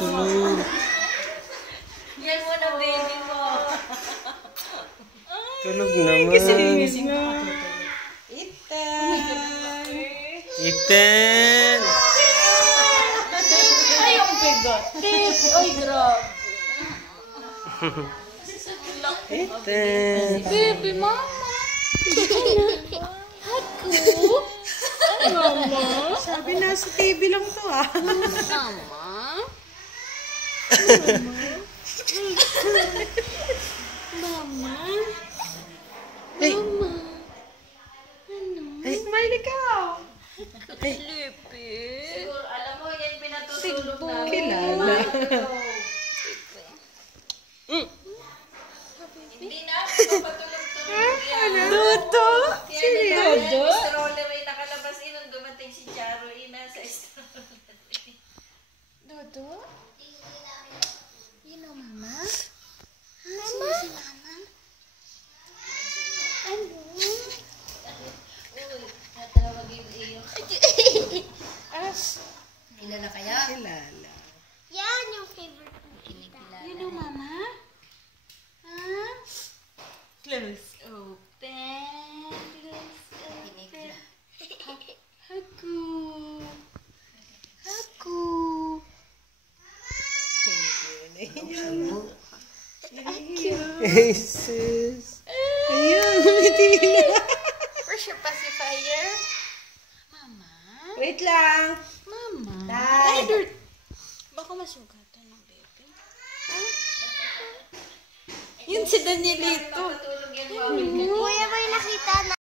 tulog. Yan mo na, baby mo. Tulog naman. Ethan! Ay, ang bigot. Ay, grabe. Ethan! Baby, mama. Ako? Mama? Sabi na sa TV lang to ah. Mama? Mama? Ay! Mama? Ay, smile ikaw. Sleepy? Siguro, alam mo, yan pinatutulog na. Kilala. Hindi na, papatulog-tulog yan. Dodo? Yan, Dodo? Stroller ay nakalabas nung dumating si Charo, nasa stroller. Dodo? You know Mama? Mama? Si Mama? Ano? Uy, natawag yung iyo. Kilala kaya? Kilala. Yan yung favorite ko kita. You know Mama? Huh? Close open. Close open. Haku. Haku. Jesus! Ayun, umitila. Where's your pacifier? Mama? Wait lang. Mama? Tay. Baka masugatan ng baby. Huh? Yun si Danielito. Matulog yan, mami. Kuya,